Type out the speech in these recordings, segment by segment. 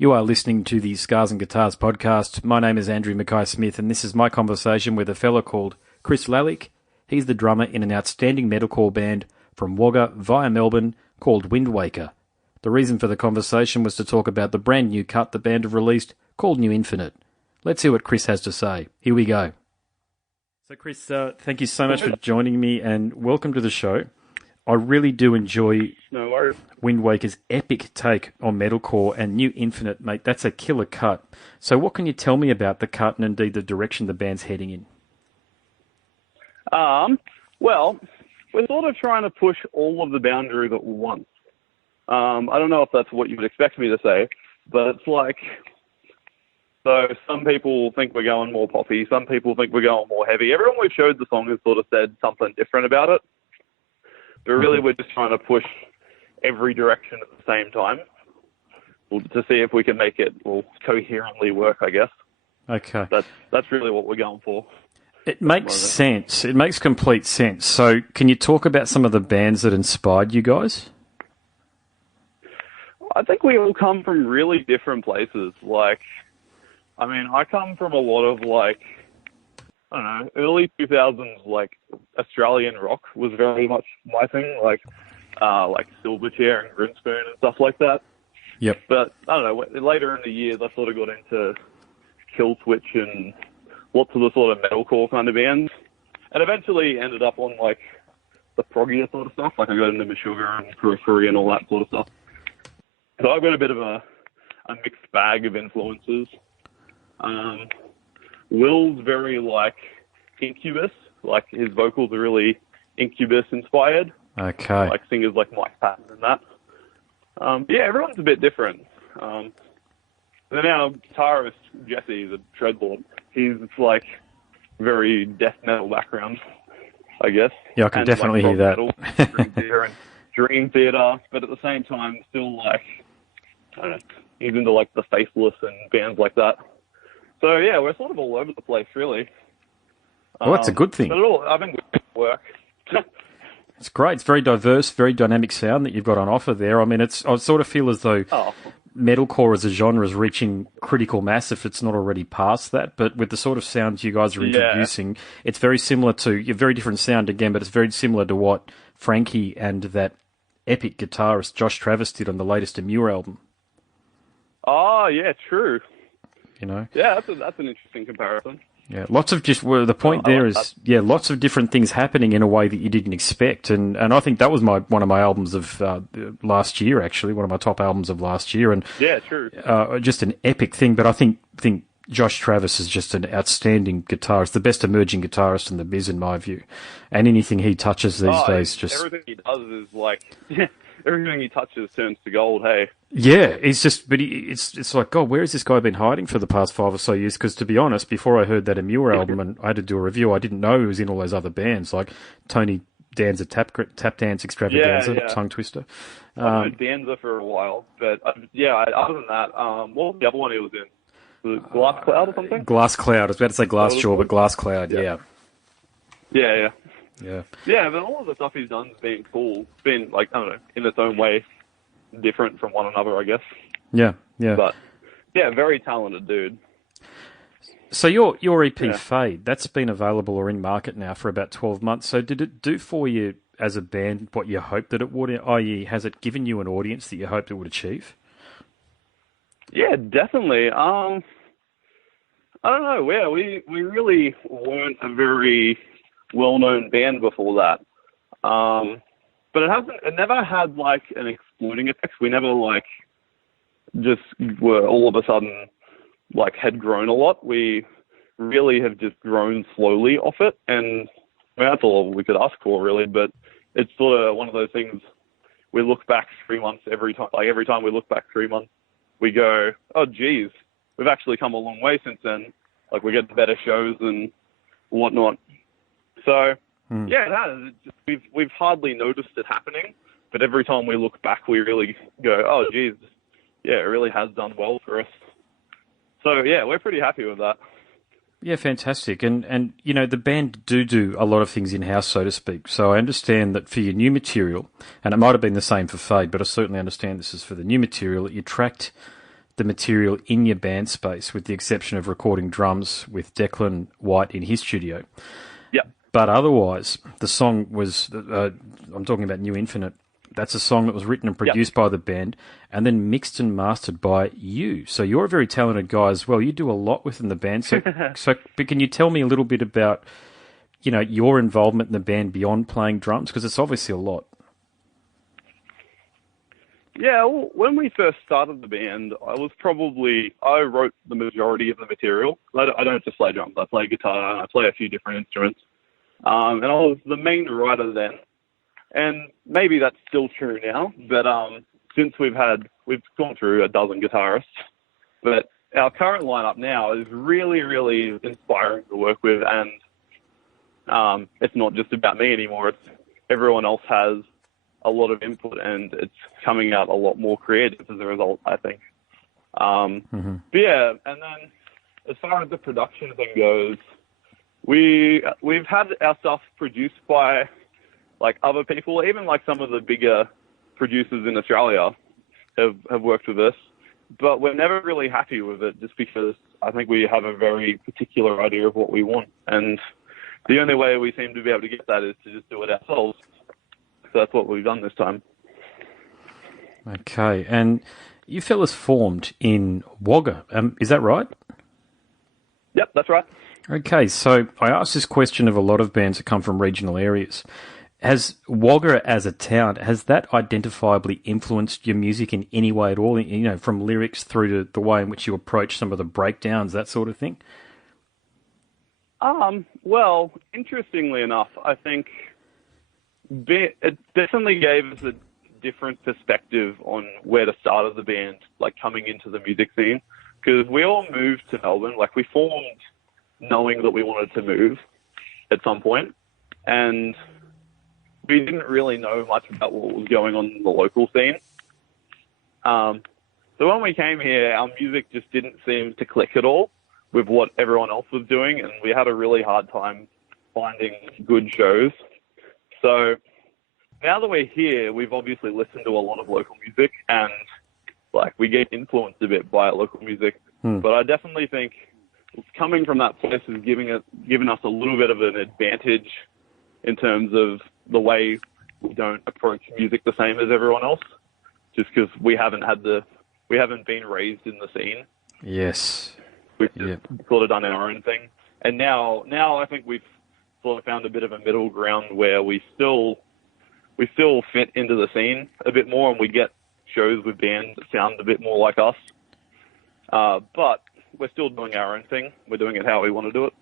You are listening to the Scars and Guitars podcast. My name is Andrew Mackay-Smith, and this is my conversation with a fella called Chris Lalic. He's the drummer in an outstanding metalcore band from Wagga via Melbourne called Windwaker. The reason for the conversation was to talk about the brand new cut the band have released called New Infinite. Let's see what Chris has to say. Here we go. So Chris, thank you so much for joining me and welcome to the show. I really do enjoy Windwaker's epic take on metalcore and New Infinite, mate. That's a killer cut. So what can you tell me about the cut and indeed the direction the band's heading in? Well, we're sort of trying to push all of the boundaries at once. I don't know if that's what you would expect me to say, but it's like, so some people think we're going more poppy, some people think we're going more heavy. Everyone we've showed the song has sort of said something different about it. But really, we're just trying to push every direction at the same time to see if we can make it coherently work, I guess. Okay. That's really what we're going for. It makes sense. It makes complete sense. So can you talk about some of the bands that inspired you guys? I think we all come from really different places. I come from a lot of, early 2000s, Australian rock was very much my thing, like Silverchair and Grinspoon and stuff like that. Yep. But, I don't know, later in the years I sort of got into Killswitch and lots of the sort of metalcore kind of bands, and eventually ended up on, the proggier sort of stuff. I got into Meshuggah and Periphery and all that sort of stuff. So I've got a bit of a mixed bag of influences. Will's very, Incubus. His vocals are really Incubus-inspired. Okay. Singers like Mike Patton and that. Everyone's a bit different. Then our guitarist, Jesse, the Treadlord, he's, very death metal background, I guess. Yeah, I can definitely hear that. Metal, and Dream Theater, but at the same time, still, I don't know, he's into, the Faceless and bands like that. So, yeah, we're sort of all over the place, really. Well, that's a good thing. But I think it work. It's great. It's very diverse, very dynamic sound that you've got on offer there. I mean, I sort of feel as though metalcore as a genre is reaching critical mass if it's not already past that. But with the sort of sounds you guys are introducing, it's very similar to your very different sound again, but it's very similar to what Frankie and that epic guitarist Josh Travis did on the latest Amur album. Oh, yeah, true. You know? Yeah, that's an interesting comparison. Yeah, lots of the point there is, lots of different things happening in a way that you didn't expect. And I think that was one of my albums of last year, actually, one of my top albums of last year. And yeah, true. Just an epic thing. But I think Josh Travis is just an outstanding guitarist, the best emerging guitarist in the biz, in my view. And anything he touches these days just... Everything he does is everything he touches turns to gold, hey? Yeah, it's like, God, where has this guy been hiding for the past 5 or so years? Because to be honest, before I heard that Amur album and I had to do a review, I didn't know he was in all those other bands, like Tony Danza Tap Dance Extravaganza, Tongue Twister. I know Danza for a while, but other than that, what was the other one he was in? Was it Glass Cloud or something? Glass Cloud. I was about to say Glassjaw, but Glass Cloud, yeah. Yeah. Yeah. Yeah, but all of the stuff he's done has been cool. It's been, I don't know, in its own way, different from one another, I guess. Yeah. But, yeah, very talented dude. So your EP, Fade, that's been available or in market now for about 12 months. So did it do for you as a band what you hoped that it would, i.e. has it given you an audience that you hoped it would achieve? Yeah, definitely. I don't know. Yeah, we really weren't a very well-known band before that. But it never had an exploding effect. We never just were all of a sudden had grown a lot. We really have just grown slowly off it, and that's all we could ask for, really. But it's sort of one of those things. We look back 3 months every time. Every time we look back 3 months, we go, "Oh, geez, we've actually come a long way since then." We get better shows and whatnot. So, yeah, it has. We've hardly noticed it happening, but every time we look back, we really go, "Oh, geez, yeah, it really has done well for us." So, yeah, we're pretty happy with that. Yeah, fantastic. And you know, the band do a lot of things in-house, so to speak. So I understand that for your new material, and it might have been the same for Fade, but I certainly understand this is for the new material, that you tracked the material in your band space, with the exception of recording drums with Declan White in his studio. Yeah. But otherwise, the song was, I'm talking about New Infinite, that's a song that was written and produced by the band and then mixed and mastered by you. So you're a very talented guy as well. You do a lot within the band. But can you tell me a little bit about, your involvement in the band beyond playing drums? Because it's obviously a lot. Yeah, well, when we first started the band, I wrote the majority of the material. I don't just play drums. I play guitar and I play a few different instruments. And I was the main writer then. And maybe that's still true now, but since we've gone through a dozen guitarists, but our current lineup now is really, really inspiring to work with, and it's not just about me anymore. It's everyone else has a lot of input, and it's coming out a lot more creative as a result, I think. But yeah, and then as far as the production thing goes, we've had our stuff produced by other people, even some of the bigger producers in Australia have worked with us, but we're never really happy with it just because I think we have a very particular idea of what we want, and the only way we seem to be able to get that is to just do it ourselves. So that's what we've done this time. Okay, and you fellas formed in Wagga, is that right? Yep, that's right. Okay, so I asked this question of a lot of bands that come from regional areas. Has Wagga as a town, has that identifiably influenced your music in any way at all, from lyrics through to the way in which you approach some of the breakdowns, that sort of thing? Well, interestingly enough, I think it definitely gave us a different perspective on where to start as a band, coming into the music scene, because we all moved to Melbourne. We formed knowing that we wanted to move at some point, and we didn't really know much about what was going on in the local scene. So when we came here, our music just didn't seem to click at all with what everyone else was doing, and we had a really hard time finding good shows. So now that we're here, we've obviously listened to a lot of local music, and we get influenced a bit by local music. But I definitely think coming from that place is giving us a little bit of an advantage in terms of the way we don't approach music the same as everyone else, just because we haven't been raised in the scene. Yes. We've just sort of done our own thing. And now I think we've sort of found a bit of a middle ground where we still fit into the scene a bit more, and we get shows with bands that sound a bit more like us. But we're still doing our own thing. We're doing it how we want to do it.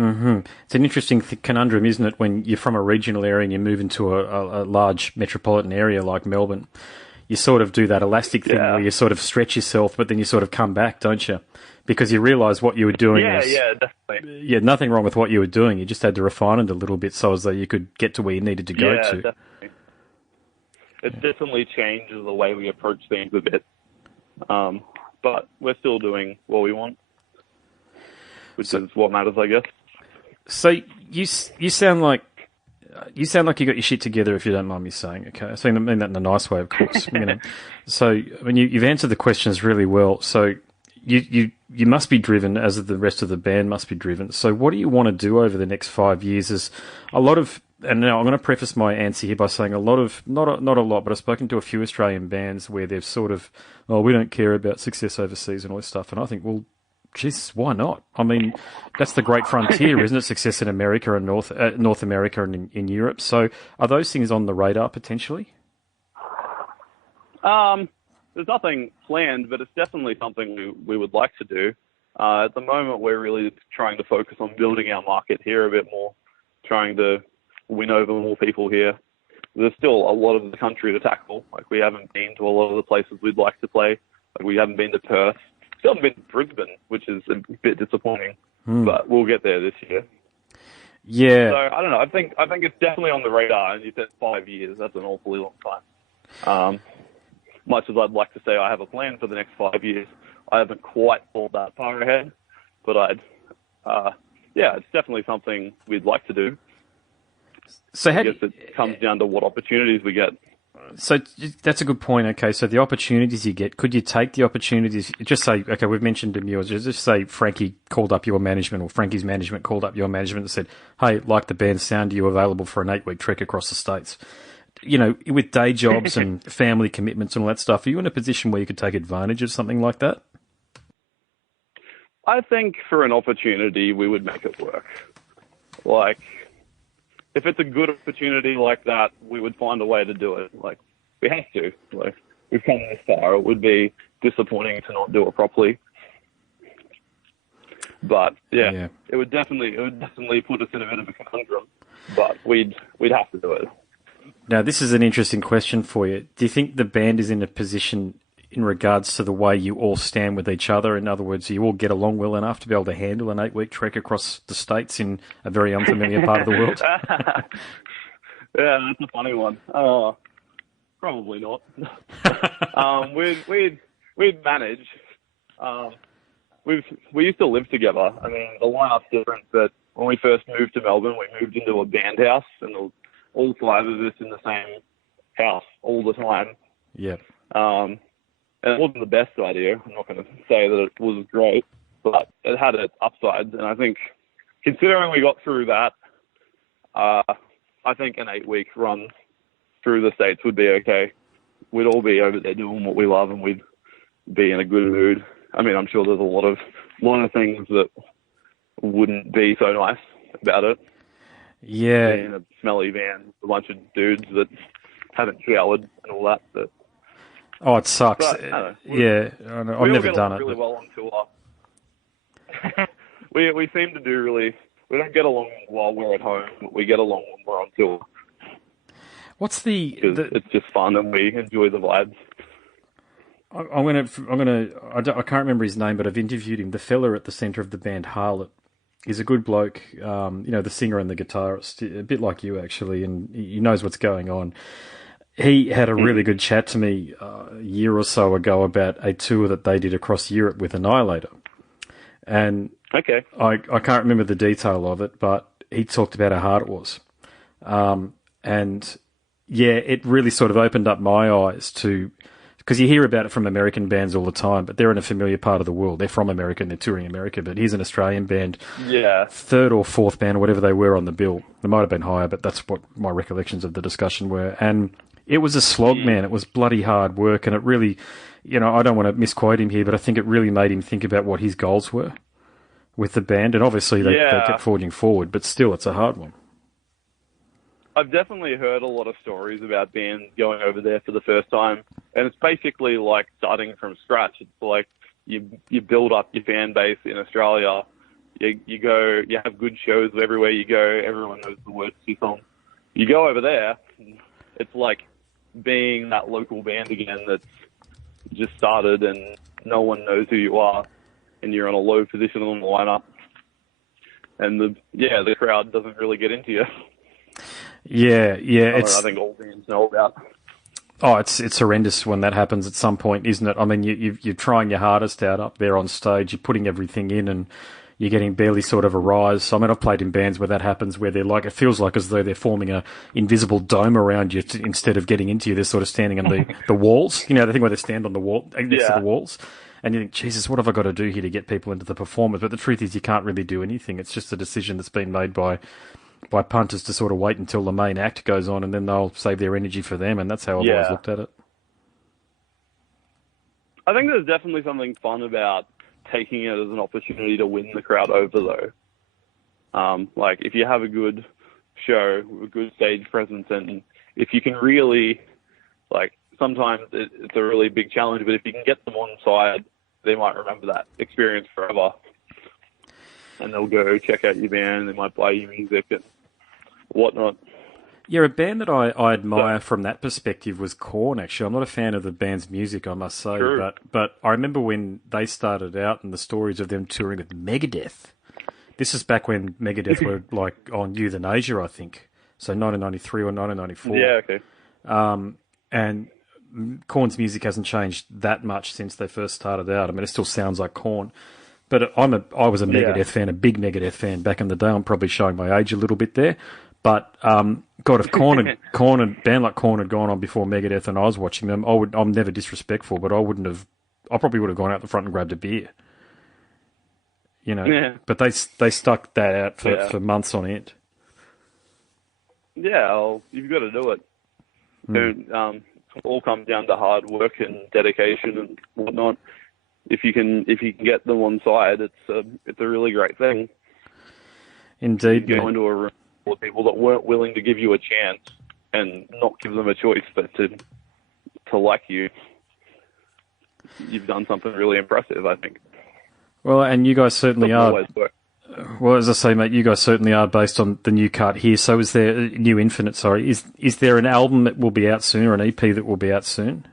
It's an interesting conundrum, isn't it, when you're from a regional area and you move into a large metropolitan area like Melbourne. You sort of do that elastic thing where you sort of stretch yourself, but then you sort of come back, don't you? Because you realise what you were doing definitely. Yeah, nothing wrong with what you were doing. You just had to refine it a little bit so as though you could get to where you needed to go to. Definitely. It definitely changes the way we approach things a bit. But we're still doing what we want, which is what matters, I guess. So you sound like you got your shit together, if you don't mind me saying. Okay, I mean that in a nice way, of course. So I mean you've answered the questions really well. So you must be driven, as the rest of the band must be driven. So what do you want to do over the next 5 years? Is a lot of, and now I'm going to preface my answer here by saying a lot of, not a lot, but I've spoken to a few Australian bands where they've sort of, we don't care about success overseas and all this stuff, and I think, well, Jesus, why not? I mean, that's the great frontier, isn't it? Success in America and North America and in Europe. So are those things on the radar potentially? There's nothing planned, but it's definitely something we would like to do. At the moment, we're really trying to focus on building our market here a bit more, trying to win over more people here. There's still a lot of the country to tackle. We haven't been to a lot of the places we'd like to play. We haven't been to Perth. Still haven't been to Brisbane, which is a bit disappointing, but we'll get there this year. Yeah. So I don't know. I think it's definitely on the radar. And you said 5 years. That's an awfully long time. Much as I'd like to say I have a plan for the next 5 years, I haven't quite thought that far ahead. But it's definitely something we'd like to do. So I guess it comes down to what opportunities we get. So that's a good point. Okay, so the opportunities you get, could you take the opportunities? Just say, okay, we've mentioned Demures. Just say Frankie called up your management, or Frankie's management called up your management and said, "Hey, like the band sound, are you available for an 8-week trek across the states?" You know, with day jobs and family commitments and all that stuff, are you in a position where you could take advantage of something like that? I think for an opportunity, we would make it work. Like, if it's a good opportunity like that, we would find a way to do it. Like, we have to. Like, we've come this far. It would be disappointing to not do it properly. But yeah. It would definitely put us in a bit of a conundrum. But we'd have to do it. Now, this is an interesting question for you. Do you think the band is in a position in regards to the way you all stand with each other? In other words, you all get along well enough to be able to handle an 8-week trek across the states in a very unfamiliar part of the world? Yeah, that's a funny one. Probably not. We'd manage. We used to live together. I mean, the lineup's different, but when we first moved to Melbourne, we moved into a band house, and all 5 of us in the same house all the time. Yep. And it wasn't the best idea. I'm not going to say that it was great, but it had its upsides. And I think, considering we got through that, I think an 8-week run through the States would be okay. We'd all be over there doing what we love, and we'd be in a good mood. I mean, I'm sure there's a lot of things that wouldn't be so nice about it. Yeah. Being in a smelly van with a bunch of dudes that haven't showered and all that. But oh, it sucks. But, I've never done it. Really well on tour. we seem to do really. We don't get along while we're at home, but we get along when we're on tour. What's it's just fun, and we enjoy the vibes. I can't remember his name, but I've interviewed him. The fella at the centre of the band, Harlot, is a good bloke. The singer and the guitarist, a bit like you actually, and he knows what's going on. He had a really good chat to me a year or so ago about a tour that they did across Europe with Annihilator. And okay, I can't remember the detail of it, but he talked about how hard it was. And yeah, it really sort of opened up my eyes to, because you hear about it from American bands all the time, but they're in a familiar part of the world. They're from America and they're touring America, but here's an Australian band, third or fourth band or whatever they were on the bill. They might have been higher, but that's what my recollections of the discussion were. And it was a slog, man. It was bloody hard work, and it really, I don't want to misquote him here, but I think it really made him think about what his goals were with the band, and obviously they kept forging forward, but still, it's a hard one. I've definitely heard a lot of stories about bands going over there for the first time, and it's basically like starting from scratch. It's like you build up your fan base in Australia. You go, you have good shows everywhere you go. Everyone knows the words to your song. You go over there, it's like being that local band again that's just started and no one knows who you are, and you're on a low position on the lineup, and the crowd doesn't really get into you. Yeah. I think all bands know about. Oh, it's horrendous when that happens at some point, isn't it? I mean, you're trying your hardest out up there on stage, you're putting everything in, and you're getting barely sort of a rise. I mean, I've played in bands where that happens, where it feels like as though they're forming a invisible dome around you instead of getting into you. They're sort of standing on the walls. The thing where they stand on the wall, next to the walls. And you think, Jesus, what have I got to do here to get people into the performance? But the truth is you can't really do anything. It's just a decision that's been made by punters to sort of wait until the main act goes on, and then they'll save their energy for them, and that's how I've always looked at it. I think there's definitely something fun about taking it as an opportunity to win the crowd over, though. Like, if you have a good show, a good stage presence, and if you can really, like, sometimes it's a really big challenge, but if you can get them on side, they might remember that experience forever. And they'll go check out your band, they might buy you music and whatnot. Yeah, a band that I admire from that perspective was Korn, actually. I'm not a fan of the band's music, I must say, but I remember when they started out and the stories of them touring with Megadeth. This is back when Megadeth were like on Euthanasia, I think. So 1993 or 1994. Yeah, okay. And Korn's music hasn't changed that much since they first started out. I mean, it still sounds like Korn. But I was a Megadeth fan, a big Megadeth fan back in the day. I'm probably showing my age a little bit there. But God, if band like Korn had gone on before Megadeth and I was watching them, I'm never disrespectful, but I probably would have gone out the front and grabbed a beer. You know, Yeah. but they stuck that out for months on end. Yeah, well, you've got to do it. It all comes down to hard work and dedication and whatnot. If you can get them on side, it's a really great thing. Indeed, you go into a room full of people that weren't willing to give you a chance and not give them a choice, but to like you. You've done something really impressive, I think. Well, and you guys certainly are. Well, as I say, mate, you guys certainly are based on the new cut here. So is there New Infinite, sorry. Is there an album that will be out soon or an EP that will be out soon?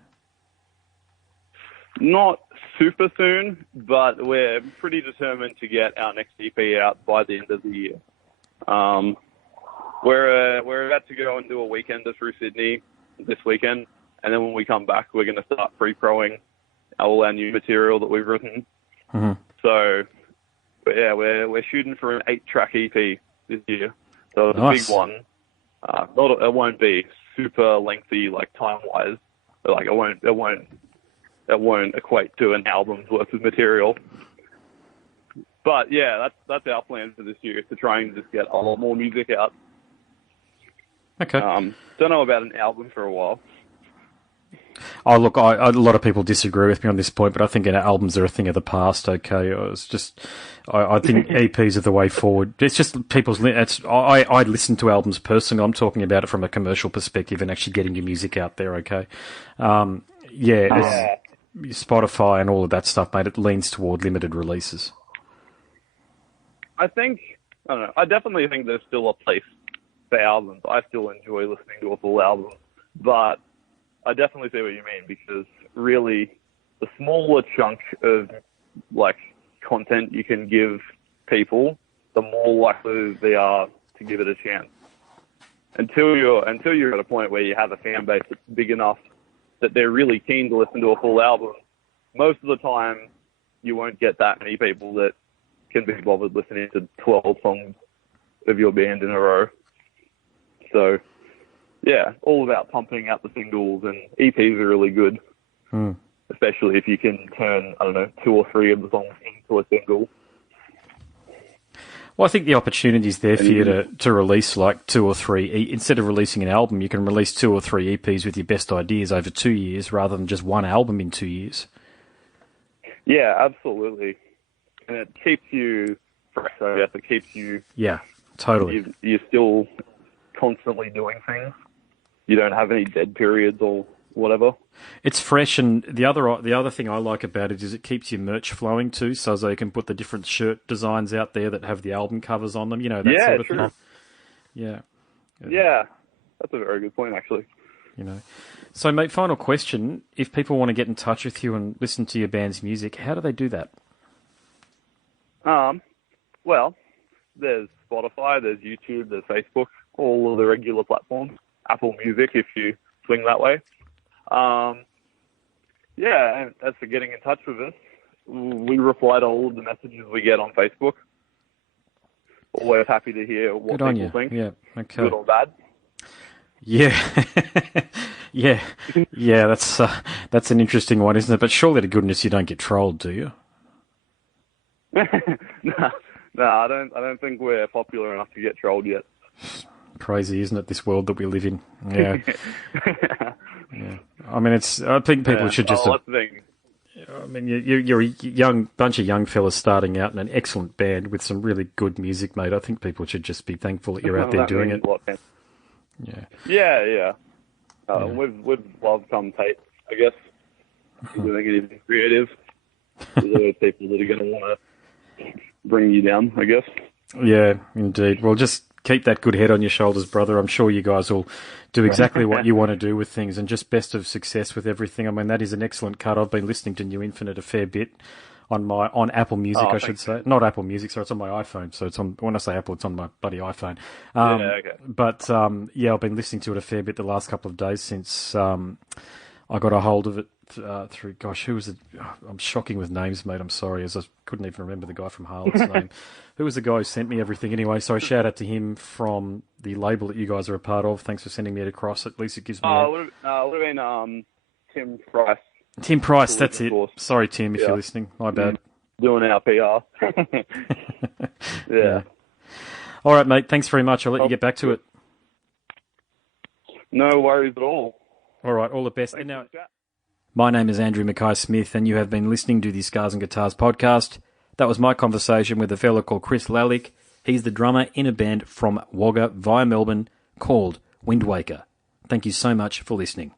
Not super soon, but we're pretty determined to get our next EP out by the end of the year. We're about to go and do a weekender through Sydney this weekend, and then when we come back, we're going to start pre-proing all our new material that we've written. Mm-hmm. So, but yeah, we're shooting for an 8-track EP this year. So it's Nice. a big one. It won't be super lengthy, like time-wise. Like it won't equate to an album's worth of material. But yeah, that's our plan for this year, is to try and just get a lot more music out. Okay. Don't know about an album for a while. Oh, look, a lot of people disagree with me on this point, but I think albums are a thing of the past, okay? I think EPs are the way forward. It's just I listen to albums personally. I'm talking about it from a commercial perspective and actually getting your music out there, okay? Spotify and all of that stuff, mate, it leans toward limited releases. I don't know. I definitely think there's still a place for albums. I still enjoy listening to a full album, but I definitely see what you mean, because really the smaller chunk of like content you can give people, the more likely they are to give it a chance. Until you're at a point where you have a fan base that's big enough that they're really keen to listen to a full album, most of the time you won't get that many people that can be bothered listening to 12 songs of your band in a row. So, yeah, all about pumping out the singles, and EPs are really good, especially if you can turn, 2 or 3 of the songs into a single. Well, I think the opportunity's there for you to release like 2 or 3. Instead of releasing an album, you can release 2 or 3 EPs with your best ideas over 2 years rather than just one album in 2 years. Yeah, absolutely. And it keeps you fresh, I guess. It keeps you... Yeah, totally. You're still constantly doing things. You don't have any dead periods or whatever. It's fresh, and the other thing I like about it is it keeps your merch flowing too, so you can put the different shirt designs out there that have the album covers on them, that sort of thing. Yeah, that's a very good point, actually. So, mate, final question. If people want to get in touch with you and listen to your band's music, how do they do that? Well, there's Spotify, there's YouTube, there's Facebook, all of the regular platforms. Apple Music, if you swing that way. And as for getting in touch with us, we reply to all of the messages we get on Facebook. Always happy to hear what people think. Yeah, okay. Good or bad. Yeah. yeah. That's an interesting one, isn't it? But surely to goodness you don't get trolled, do you? No, I don't think we're popular enough to get trolled yet. Crazy, isn't it, this world that we live in? Yeah. Yeah. I mean, I think people should just... I mean, you're a bunch of young fellas starting out in an excellent band with some really good music, mate. I think people should just be thankful that you're out there doing it. Yeah. We've loved some tape, I guess. Doing anything creative. There's people that are going to want to bring you down, I guess. Yeah, indeed. Well, just keep that good head on your shoulders, brother. I'm sure you guys will do exactly what you want to do with things, and just best of success with everything. I mean, that is an excellent cut. I've been listening to New Infinite a fair bit on Apple Music, I should say. Not Apple Music, sorry, it's on my iPhone. So when I say Apple, it's on my bloody iPhone. Okay. But I've been listening to it a fair bit the last couple of days since I got a hold of it through. Gosh, who was it? I'm shocking with names, mate. I'm sorry, as I couldn't even remember the guy from Harlot's name. Who was the guy who sent me everything? Anyway, so shout out to him from the label that you guys are a part of. Thanks for sending me it across. At least it gives me. It would have been Tim Price. Tim Price, that's it. Sorry, Tim, if you're listening. My bad. Doing our PR. Yeah. All right, mate. Thanks very much. I'll let you get back to it. No worries at all. All right, all the best. And now, my name is Andrew Mackay-Smith, and you have been listening to the Scars and Guitars podcast. That was my conversation with a fella called Chris Lalic. He's the drummer in a band from Wagga via Melbourne called Windwaker. Thank you so much for listening.